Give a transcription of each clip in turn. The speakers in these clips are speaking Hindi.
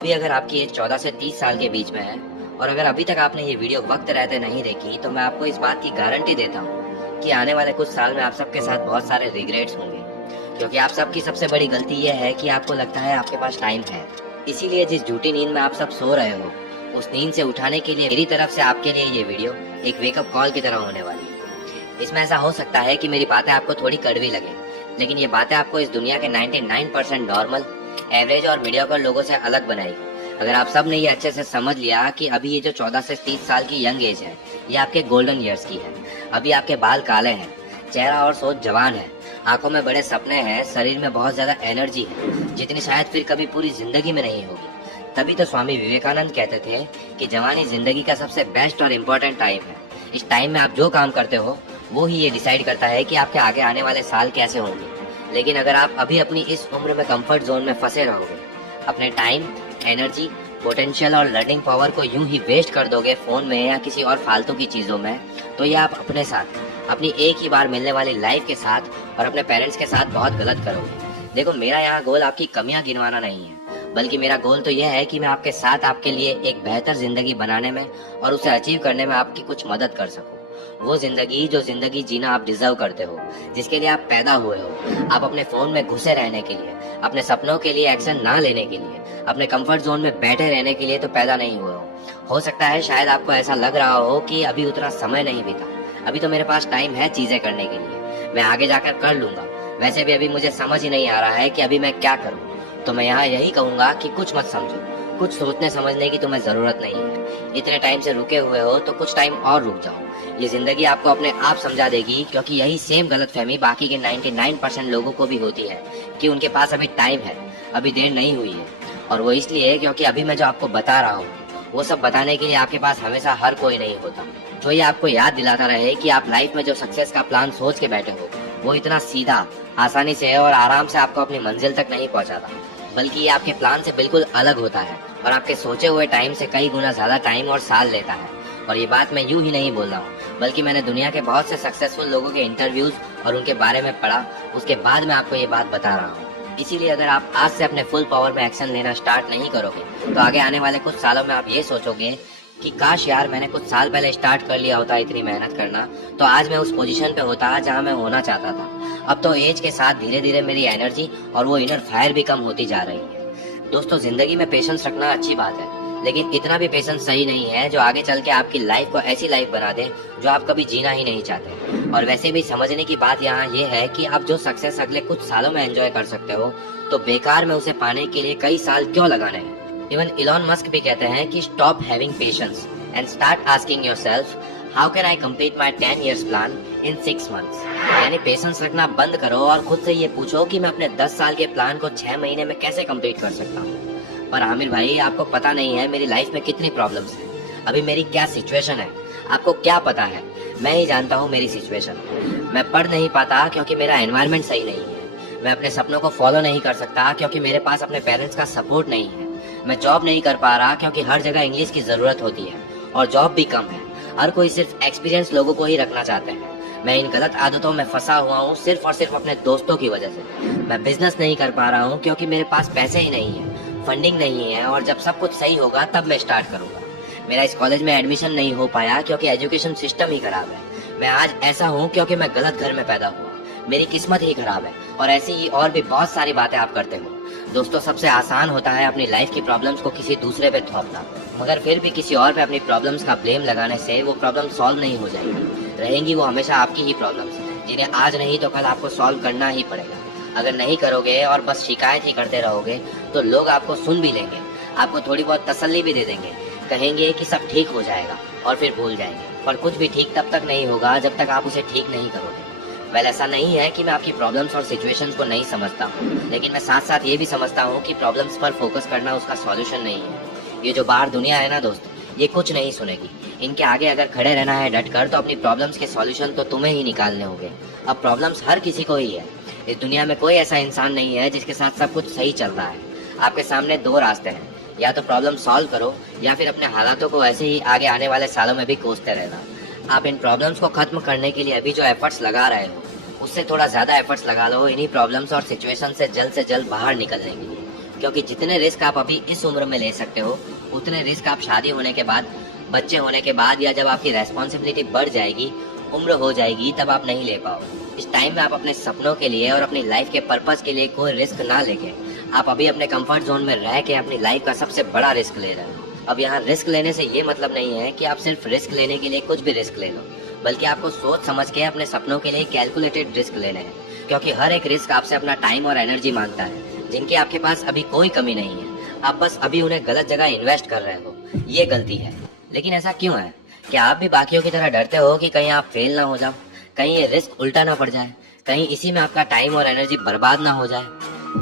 अभी अगर आपकी एज 14 से 30 साल के बीच में है और अगर अभी तक आपने ये वीडियो वक्त रहते नहीं देखी तो मैं आपको इस बात की गारंटी देता हूँ कि आने वाले कुछ साल में आप सबके साथ बहुत सारे रिग्रेट्स होंगे, क्योंकि आप सबकी सबसे बड़ी गलती ये है कि आपको लगता है आपके पास टाइम है। इसीलिए जिस झूठी नींद में आप सब सो रहे हो, उस नींद से उठाने के लिए मेरी तरफ से आपके लिए ये वीडियो एक वेकअप कॉल की तरह होने वाली है। इसमें ऐसा हो सकता है कि मेरी बातें आपको थोड़ी कड़वी लगे, लेकिन ये बातें आपको इस दुनिया के 99% नॉर्मल, एवरेज और मीडियोकर लोगों से अलग बनाएगी। अगर आप सब ने ये अच्छे से समझ लिया कि अभी ये जो 14 से 30 साल की यंग एज है, ये आपके गोल्डन ईयर्स की है। अभी आपके बाल काले हैं, चेहरा और सोच जवान है, आंखों में बड़े सपने हैं, शरीर में बहुत ज्यादा एनर्जी है, जितनी शायद फिर कभी पूरी जिंदगी में नहीं होगी। तभी तो स्वामी विवेकानंद कहते थे कि जवानी जिंदगी का सबसे बेस्ट और इम्पोर्टेंट टाइम है। इस टाइम में आप जो काम करते हो वो ही ये डिसाइड करता है कि आपके आगे आने वाले साल कैसे होंगे। लेकिन अगर आप अभी अपनी इस उम्र में कंफर्ट जोन में फंसे रहोगे, अपने टाइम, एनर्जी, पोटेंशियल और लर्निंग पावर को यूं ही वेस्ट कर दोगे फोन में या किसी और फालतू की चीजों में, तो ये आप अपने साथ, अपनी एक ही बार मिलने वाली लाइफ के साथ और अपने पेरेंट्स के साथ बहुत गलत करोगे। देखो, मेरा यहाँ गोल आपकी कमियां गिनवाना नहीं है, बल्कि मेरा गोल तो यह है कि मैं आपके साथ आपके लिए एक बेहतर जिंदगी बनाने में और उसे अचीव करने में आपकी कुछ मदद कर सकूं। वो जिंदगी जो जिंदगी जीना आप डिजर्व करते हो, जिसके लिए आप पैदा हुए हो। आप अपने फोन में घुसे रहने के लिए, अपने सपनों के लिए एक्शन ना लेने के लिए, अपने कंफर्ट जोन में बैठे रहने के लिए तो पैदा नहीं हुए हो सकता है शायद आपको ऐसा लग रहा हो कि अभी उतना समय नहीं बीता, अभी तो मेरे पास टाइम है चीजें करने के लिए, मैं आगे जाकर कर लूंगा। वैसे भी अभी मुझे समझ ही नहीं आ रहा है कि अभी मैं क्या करूं। तो मैं यहाँ यही कहूंगा कि कुछ मत समझो, कुछ सोचने समझने की तुम्हें जरूरत नहीं है। इतने टाइम से रुके हुए हो तो कुछ टाइम और रुक जाओ, ये जिंदगी आपको अपने आप समझा देगी। क्योंकि यही सेम गलतफहमी बाकी के 99% लोगों को भी होती है कि उनके पास अभी टाइम है, अभी देर नहीं हुई है। और वो इसलिए क्योंकि अभी मैं जो आपको बता रहा हूँ वो सब बताने के लिए आपके पास हमेशा हर कोई नहीं होता, जो ये आपको याद दिलाता रहे कि आप लाइफ में जो सक्सेस का प्लान सोच के बैठे हो वो इतना सीधा, आसानी से और आराम से आपको अपनी मंजिल तक नहीं पहुंचाता, बल्कि ये आपके प्लान से बिल्कुल अलग होता है और आपके सोचे हुए टाइम से कई गुना ज्यादा टाइम और साल लेता है। और ये बात मैं यूं ही नहीं बोल रहा हूँ, बल्कि मैंने दुनिया के बहुत से सक्सेसफुल लोगों के इंटरव्यूज और उनके बारे में पढ़ा, उसके बाद मैं आपको ये बात बता रहा हूँ। इसीलिए अगर आप आज से अपने फुल पावर में एक्शन लेना स्टार्ट नहीं करोगे तो आगे आने वाले कुछ सालों में आप ये सोचोगे कि काश यार मैंने कुछ साल पहले स्टार्ट कर लिया होता इतनी मेहनत करना, तो आज मैं उस पोजीशन पे होता जहां मैं होना चाहता था। अब तो एज के साथ धीरे धीरे मेरी एनर्जी और वो इनर फायर भी कम होती जा रही है। दोस्तों, जिंदगी में पेशेंस रखना अच्छी बात है, लेकिन इतना भी पेशेंस सही नहीं है जो आगे चल के आपकी लाइफ को ऐसी लाइफ बना दे जो आप कभी जीना ही नहीं चाहते। और वैसे भी समझने की बात यहाँ ये है कि आप जो सक्सेस अगले कुछ सालों में एंजॉय कर सकते हो, तो बेकार में उसे पाने के लिए कई साल क्यों लगाने हैं। इवन इलॉन मस्क भी कहते हैं कि stop having patience and start asking yourself how can I complete my 10 years plan in 6 months। यानी पेशेंस रखना बंद करो और खुद से ये पूछो कि मैं अपने 10 साल के प्लान को 6 महीने में कैसे कंप्लीट कर सकता हूँ। पर आमिर भाई, आपको पता नहीं है मेरी लाइफ में कितनी प्रॉब्लम्स हैं, अभी मेरी क्या सिचुएशन है, आपको क्या पता है। मैं ही जानता हूँ मेरी सिचुएशन। मैं पढ़ नहीं पाता क्योंकि मेरा एनवायरनमेंट सही नहीं है, मैं अपने सपनों को फॉलो नहीं कर सकता क्योंकि मेरे पास अपने पेरेंट्स का सपोर्ट नहीं है, मैं जॉब नहीं कर पा रहा क्योंकि हर जगह इंग्लिश की जरूरत होती है और जॉब भी कम है, हर कोई सिर्फ एक्सपीरियंस लोगों को ही रखना चाहते हैं। मैं इन गलत आदतों में फंसा हुआ हूँ सिर्फ और सिर्फ अपने दोस्तों की वजह से। मैं बिजनेस नहीं कर पा रहा हूँ क्योंकि मेरे पास पैसे ही नहीं है, फंडिंग नहीं है, और जब सब कुछ सही होगा तब मैं स्टार्ट करूंगा। मेरा इस कॉलेज में एडमिशन नहीं हो पाया क्योंकि एजुकेशन सिस्टम ही खराब है। मैं आज ऐसा हूँ क्योंकि मैं गलत घर में पैदा हुआ, मेरी किस्मत ही खराब है। और ऐसी ही और भी बहुत सारी बातें आप करते हो। दोस्तों, सबसे आसान होता है अपनी लाइफ की प्रॉब्लम्स को किसी दूसरे पे थोपना, मगर फिर भी किसी और पे अपनी प्रॉब्लम्स का ब्लेम लगाने से वो प्रॉब्लम सॉल्व नहीं हो जाएगी, रहेंगी वो हमेशा आपकी ही प्रॉब्लम्स, जिन्हें आज नहीं तो कल आपको सॉल्व करना ही पड़ेगा। अगर नहीं करोगे और बस शिकायत ही करते रहोगे तो लोग आपको सुन भी लेंगे, आपको थोड़ी बहुत तसल्ली भी दे देंगे, कहेंगे कि सब ठीक हो जाएगा और फिर भूल जाएंगे। पर कुछ भी ठीक तब तक नहीं होगा जब तक आप उसे ठीक नहीं करोगे। वेल, ऐसा नहीं है कि मैं आपकी प्रॉब्लम्स और सिचुएशंस को नहीं समझता हूँ, लेकिन मैं साथ साथ ये भी समझता हूँ कि प्रॉब्लम्स पर फोकस करना उसका सॉल्यूशन नहीं है। ये जो बाहर दुनिया है ना दोस्त, ये कुछ नहीं सुनेगी। इनके आगे अगर खड़े रहना है डट कर, तो अपनी प्रॉब्लम्स के सॉल्यूशन तो तुम्हें ही निकालने होंगे। अब प्रॉब्लम्स हर किसी को ही है, इस दुनिया में कोई ऐसा इंसान नहीं है जिसके साथ सब कुछ सही चल रहा है। आपके सामने दो रास्ते हैं, या तो प्रॉब्लम सॉल्व करो या फिर अपने हालातों को ऐसे ही आगे आने वाले सालों में भी कोसते रहना। आप इन प्रॉब्लम्स को खत्म करने के लिए अभी जो एफर्ट्स लगा रहे हो उससे थोड़ा ज्यादा एफर्ट्स लगा लो इन्हीं प्रॉब्लम्स और सिचुएशन से जल्द बाहर निकलने के लिए। क्योंकि जितने रिस्क आप अभी इस उम्र में ले सकते हो, उतने रिस्क आप शादी होने के बाद, बच्चे होने के बाद, या जब आपकी रेस्पॉन्सिबिलिटी बढ़ जाएगी, उम्र हो जाएगी, तब आप नहीं ले पाओगे। इस टाइम में आप अपने सपनों के लिए और अपनी लाइफ के पर्पस के लिए कोई रिस्क ना लेके, आप अभी अपने कंफर्ट जोन में रह के अपनी लाइफ का सबसे बड़ा रिस्क ले रहे हो। अब यहाँ रिस्क लेने से ये मतलब नहीं है कि आप सिर्फ रिस्क लेने के लिए कुछ भी रिस्क ले लो, बल्कि आपको सोच समझ के अपने सपनों के लिए कैलकुलेटेड रिस्क लेने हैं। क्योंकि हर एक रिस्क आपसे अपना टाइम और एनर्जी मांगता है, जिनकी आपके पास अभी कोई कमी नहीं है। आप बस अभी उन्हें गलत जगह इन्वेस्ट कर रहे हो, ये गलती है। लेकिन ऐसा क्यों है? क्या आप भी बाकियों की तरह डरते हो कि कहीं आप फेल ना हो जाओ, कहीं ये रिस्क उल्टा ना पड़ जाए, कहीं इसी में आपका टाइम और एनर्जी बर्बाद ना हो जाए?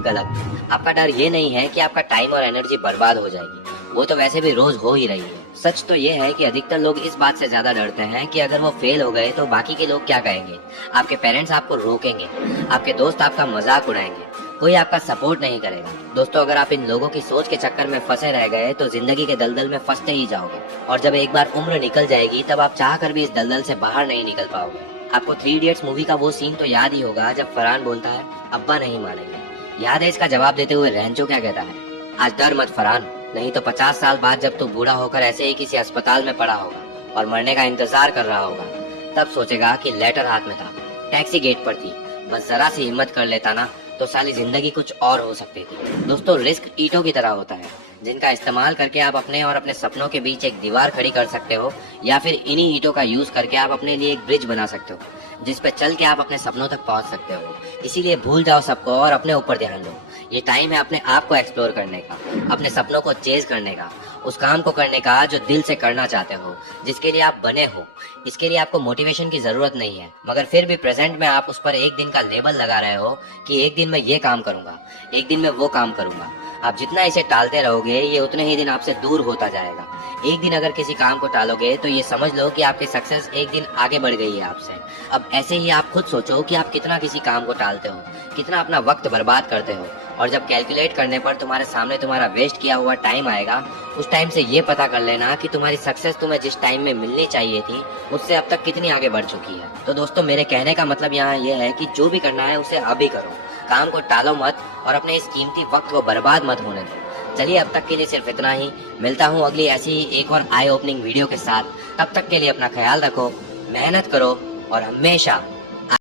गलत। आपका डर ये नहीं है कि आपका टाइम और एनर्जी बर्बाद हो जाएगी, वो तो वैसे भी रोज हो ही रही है। सच तो ये है कि अधिकतर लोग इस बात से ज्यादा डरते हैं कि अगर वो फेल हो गए तो बाकी के लोग क्या कहेंगे। आपके पेरेंट्स आपको रोकेंगे, आपके दोस्त आपका मजाक उड़ाएंगे, कोई आपका सपोर्ट नहीं करेगा। दोस्तों, अगर आप इन लोगों की सोच के चक्कर में फंसे रह गए तो जिंदगी के दलदल में फंसते ही जाओगे, और जब एक बार उम्र निकल जाएगी तब आप चाह कर भी इस दलदल से बाहर नहीं निकल पाओगे। आपको 3 इडियट्स मूवी का वो सीन तो याद ही होगा जब फरहान बोलता है, अब्बा नहीं मानेंगे। याद है इसका जवाब देते हुए रेंचो क्या कहता है? आज डर मत फरहान, नहीं तो 50 साल बाद जब तू बूढ़ा होकर ऐसे ही किसी अस्पताल में पड़ा होगा और मरने का इंतजार कर रहा होगा, तब सोचेगा कि लेटर हाथ में था, टैक्सी गेट पर थी, बस जरा सी हिम्मत कर लेता ना तो साली जिंदगी कुछ और हो सकती थी। दोस्तों, रिस्क ईंटों की तरह होता है, जिनका इस्तेमाल करके आप अपने और अपने सपनों के बीच एक दीवार खड़ी कर सकते हो, या फिर इन्हीं ईंटों का यूज करके आप अपने लिए एक ब्रिज बना सकते हो, जिस पे चल के आप अपने सपनों तक पहुंच सकते हो। इसीलिए भूल जाओ सबको और अपने ऊपर ध्यान दो। ये टाइम है अपने आप को एक्सप्लोर करने का, अपने सपनों को चेज करने का, उस काम को करने का जो दिल से करना चाहते हो, जिसके लिए आप बने हो। इसके लिए आपको मोटिवेशन की जरूरत नहीं है, मगर फिर भी प्रेजेंट में आप उस पर एक दिन का लेबल लगा रहे हो कि एक दिन मैं ये काम करूंगा, एक दिन मैं वो काम करूंगा। आप जितना इसे टालते रहोगे, ये उतने ही दिन आपसे दूर होता जाएगा। एक दिन अगर किसी काम को टालोगे तो ये समझ लो कि आपकी सक्सेस एक दिन आगे बढ़ गई है आपसे। अब ऐसे ही आप खुद सोचो कि आप कितना किसी काम को टालते हो, कितना अपना वक्त बर्बाद करते हो, और जब कैलकुलेट करने पर तुम्हारे सामने तुम्हारा वेस्ट किया हुआ टाइम आएगा, उस टाइम से ये पता कर लेना कि तुम्हारी सक्सेस तुम्हें जिस टाइम में मिलनी चाहिए थी, उससे अब तक कितनी आगे बढ़ चुकी है। तो दोस्तों, मेरे कहने का मतलब यहाँ ये है कि जो भी करना है उसे अभी करो, काम को टालो मत और अपने इस कीमती वक्त को बर्बाद मत होने दो। चलिए, अब तक के लिए सिर्फ इतना ही। मिलता हूँ अगली ऐसी ही एक और आई ओपनिंग वीडियो के साथ। तब तक के लिए अपना ख्याल रखो, मेहनत करो और हमेशा